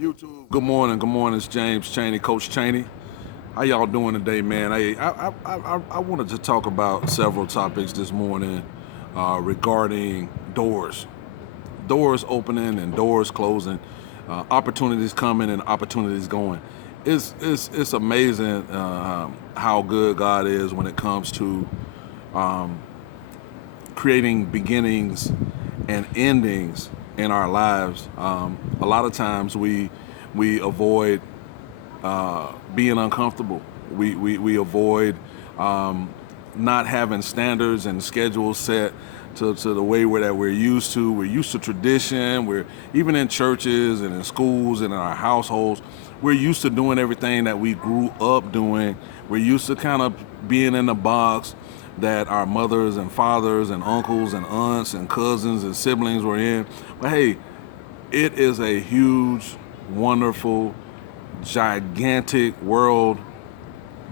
YouTube. Good morning. Good morning. It's James Chaney, Coach Chaney. How y'all doing today, man? I wanted to talk about several topics this morning regarding doors opening and doors closing, opportunities coming and opportunities going. It's amazing how good God is when it comes to creating beginnings and endings in our lives. A lot of times we avoid being uncomfortable. We avoid not having standards and schedules set to the way that we're used to. We're used to tradition. We're even in churches and in schools and in our households. We're used to doing everything that we grew up doing. We're used to kind of being in the box that our mothers and fathers and uncles and aunts and cousins and siblings were in. But hey, it is a huge, wonderful, gigantic world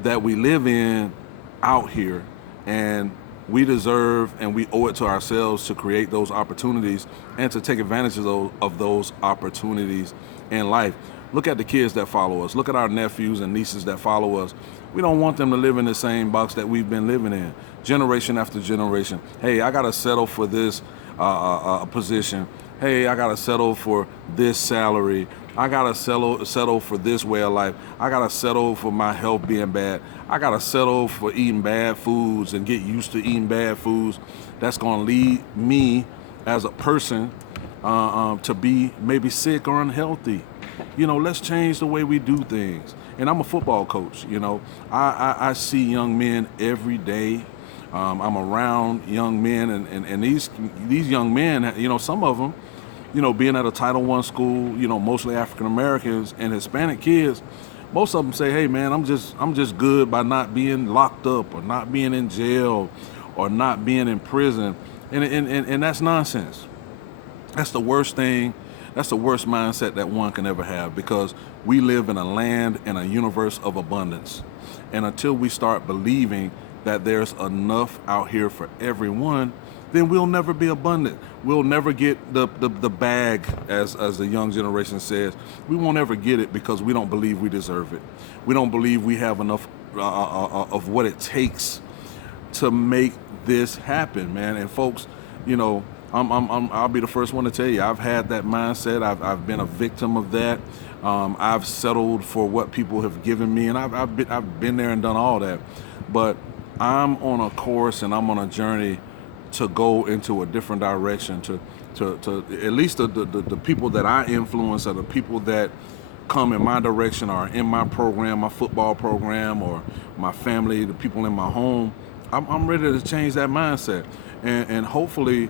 that we live in out here, and we deserve and we owe it to ourselves to create those opportunities and to take advantage of those opportunities in life. Look at the kids that follow us. Look at our nephews and nieces that follow us. We don't want them to live in the same box that we've been living in, generation after generation. Hey, I gotta settle for this position. Hey, I gotta settle for this salary. I gotta settle for this way of life. I gotta settle for my health being bad. I gotta settle for eating bad foods and get used to eating bad foods. That's gonna lead me as a person to be maybe sick or unhealthy. Let's change the way we do things. And I'm a football coach. I see young men every day. I'm around young men, and these young men, some of them, being at a Title I school, mostly African Americans and Hispanic kids, most of them say, "Hey, man, I'm just good by not being locked up or not being in jail or not being in prison," and that's nonsense. That's the worst thing. That's the worst mindset that one can ever have, because we live in a land and a universe of abundance. And until we start believing that there's enough out here for everyone, then we'll never be abundant. We'll never get the bag, as the young generation says. We won't ever get it because we don't believe we deserve it. We don't believe we have enough of what it takes to make this happen, man. And folks, I'll be the first one to tell you, I've had that mindset. I've been a victim of that. I've settled for what people have given me, and I've been there and done all that. But I'm on a course and I'm on a journey to go into a different direction. To at least the people that I influence, or the people that come in my direction, or in my program, my football program, or my family, the people in my home. I'm ready to change that mindset, and hopefully,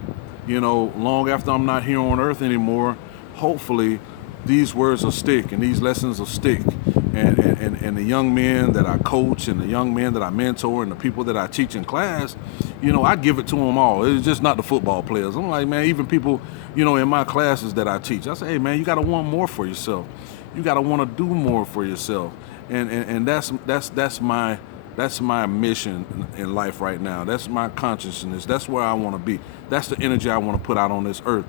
long after I'm not here on earth anymore, hopefully these words will stick and these lessons will stick. And the young men that I coach and the young men that I mentor and the people that I teach in class, I give it to them all. It's just not the football players. I'm like, man, even people, in my classes that I teach, I say, hey, man, you got to want more for yourself. You got to want to do more for yourself. And that's my mission in life right now. That's my consciousness. That's where I want to be. That's the energy I want to put out on this earth.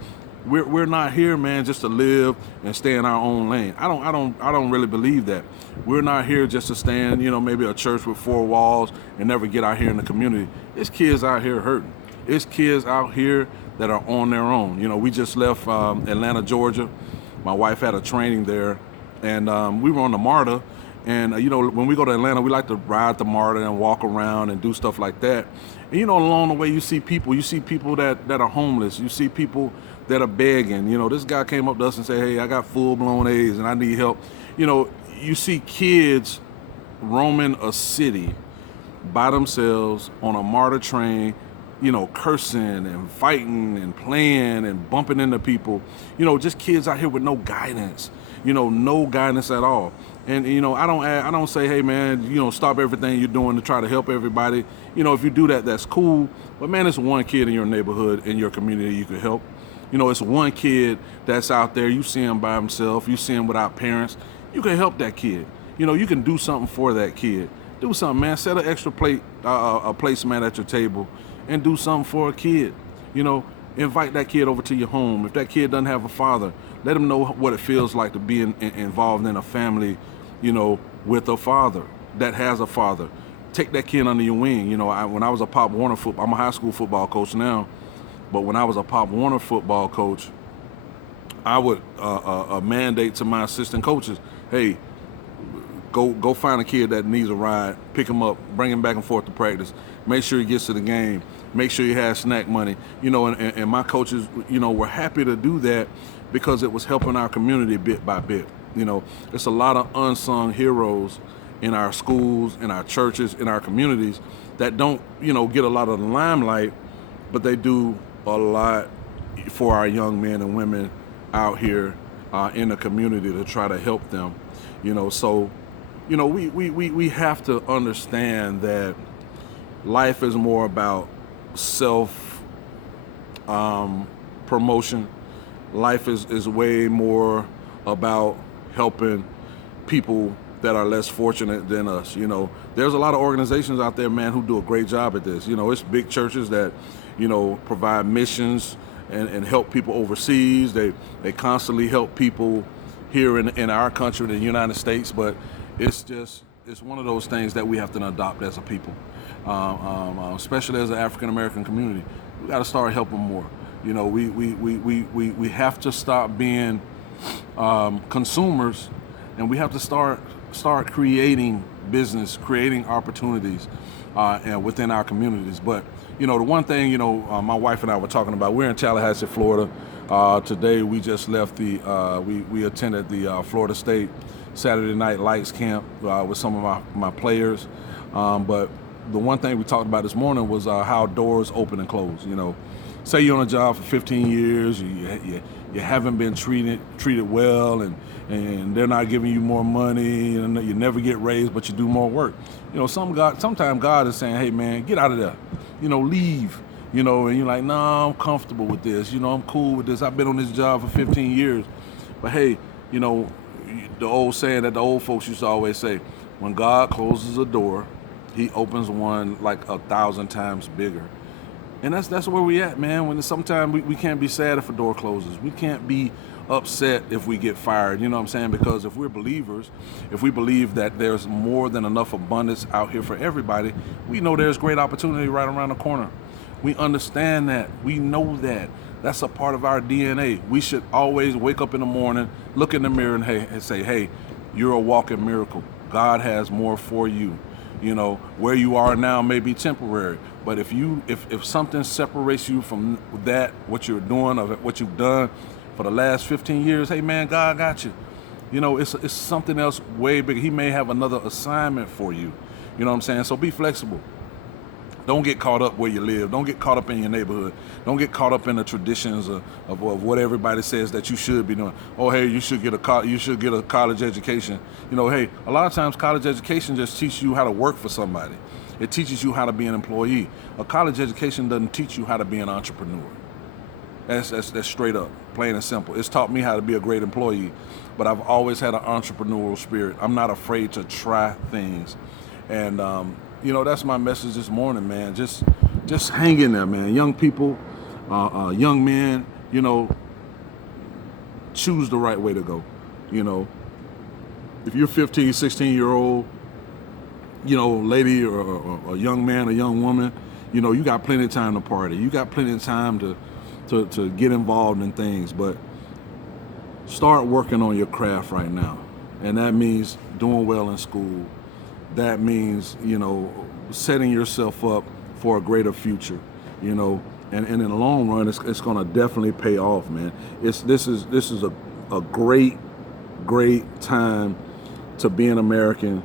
We're not here, man, just to live and stay in our own lane. I don't really believe that. We're not here just to stand, maybe a church with four walls and never get out here in the community. It's kids out here hurting. It's kids out here that are on their own. We just left Atlanta, Georgia. My wife had a training there, and we were on the MARTA. And, when we go to Atlanta, we like to ride the MARTA and walk around and do stuff like that. And, along the way, you see people that are homeless. You see people that are begging. This guy came up to us and said, hey, I got full-blown AIDS and I need help. You see kids roaming a city by themselves on a MARTA train, cursing and fighting and playing and bumping into people. Just kids out here with no guidance. No guidance at all. And I don't say, hey man, stop everything you're doing to try to help everybody. If you do that, that's cool. But man, it's one kid in your neighborhood, in your community you could help. It's one kid that's out there. You see him by himself. You see him without parents. You can help that kid. You can do something for that kid. Do something, man. Set an extra plate, a placemat at your table, and do something for a kid. Invite that kid over to your home. If that kid doesn't have a father, Let them know what it feels like to be involved in a family, with a father that has a father. Take that kid under your wing. When I was a Pop Warner football, I'm a high school football coach now, but when I was a Pop Warner football coach, I would mandate to my assistant coaches, hey, go find a kid that needs a ride, pick him up, bring him back and forth to practice, make sure he gets to the game, make sure he has snack money. And my coaches, were happy to do that because it was helping our community bit by bit. It's a lot of unsung heroes in our schools, in our churches, in our communities that don't, get a lot of the limelight, but they do a lot for our young men and women out here in the community to try to help them. So we have to understand that life is more about self promotion. Life is way more about helping people that are less fortunate than us. There's a lot of organizations out there, man, who do a great job at this. It's big churches that, provide missions and help people overseas. They constantly help people here in our country, the United States, but it's one of those things that we have to adopt as a people, especially as an African American community. We got to start helping more. We have to stop being consumers, and we have to start creating business, creating opportunities and within our communities. But the one thing my wife and I were talking about, we're in Tallahassee, Florida. Today we just left we attended the Florida State Saturday Night Lights camp with some of my players. But the one thing we talked about this morning was how doors open and close. Say you're on a job for 15 years, you haven't been treated well, and they're not giving you more money, and you never get raised, but you do more work. Sometimes God is saying, hey man, get out of there, leave, and you're like, no, I'm comfortable with this, I'm cool with this, I've been on this job for 15 years. But hey, the old saying that the old folks used to always say, when God closes a door, he opens one like 1,000 times bigger. And that's where we at, man. When sometimes we can't be sad if a door closes. We can't be upset if we get fired, you know what I'm saying? Because if we're believers, if we believe that there's more than enough abundance out here for everybody, we know there's great opportunity right around the corner. We understand that. We know that. That's a part of our DNA. We should always wake up in the morning, look in the mirror and say, hey, you're a walking miracle. God has more for you. Where you are now may be temporary, but if something separates you from that, what you're doing or what you've done for the last 15 years, hey man, God got you. It's something else way bigger. He may have another assignment for you. You know what I'm saying? So be flexible. Don't get caught up where you live. Don't get caught up in your neighborhood. Don't get caught up in the traditions of what everybody says that you should be doing. Oh, hey, you should get a college education. Hey, a lot of times college education just teaches you how to work for somebody. It teaches you how to be an employee. A college education doesn't teach you how to be an entrepreneur. That's straight up, plain and simple. It's taught me how to be a great employee, but I've always had an entrepreneurial spirit. I'm not afraid to try things, and that's my message this morning, man. Just hang in there, man. Young people, young men, choose the right way to go. If you're 15, 16-year-old, lady or a young man, a young woman, you got plenty of time to party. You got plenty of time to get involved in things, but start working on your craft right now. And that means doing well in school. That means, setting yourself up for a greater future, and in the long run, it's going to definitely pay off, man. This is a great time to be an American,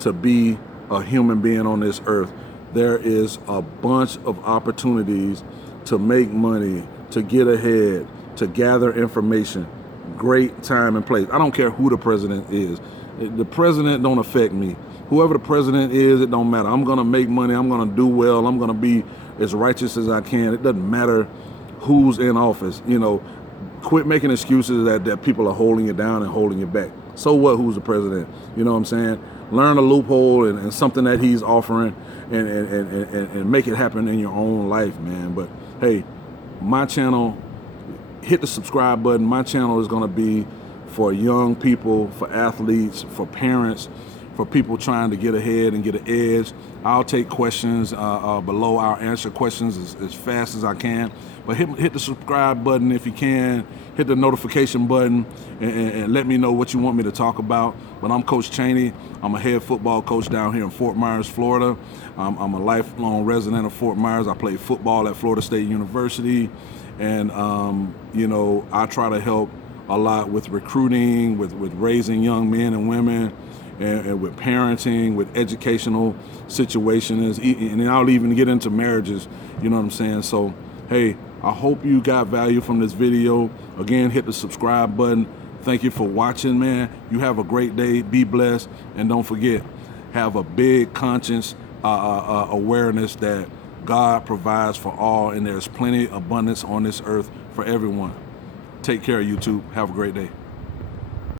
to be a human being on this earth. There is a bunch of opportunities to make money, to get ahead, to gather information. Great time and place. I don't care who the president is. The president don't affect me. Whoever the president is, it don't matter. I'm going to make money. I'm going to do well. I'm going to be as righteous as I can. It doesn't matter who's in office. Quit making excuses that people are holding you down and holding you back. So what, who's the president? You know what I'm saying? Learn a loophole and something that he's offering and make it happen in your own life, man. But hey, my channel hit the subscribe button. My channel is going to be for young people, for athletes, for parents, for people trying to get ahead and get an edge. I'll take questions below. I'll answer questions as fast as I can. But hit the subscribe button if you can. Hit the notification button and let me know what you want me to talk about. But I'm Coach Chaney. I'm a head football coach down here in Fort Myers, Florida. I'm a lifelong resident of Fort Myers. I played football at Florida State University. And, you know, I try to help a lot with recruiting, with raising young men and women, and with parenting, with educational situations, and then I'll even get into marriages, you know what I'm saying? So, hey, I hope you got value from this video. Again, hit the subscribe button. Thank you for watching, man. You have a great day. Be blessed. And don't forget, have a big conscious awareness that God provides for all, and there's plenty of abundance on this earth for everyone. Take care, YouTube. Have a great day.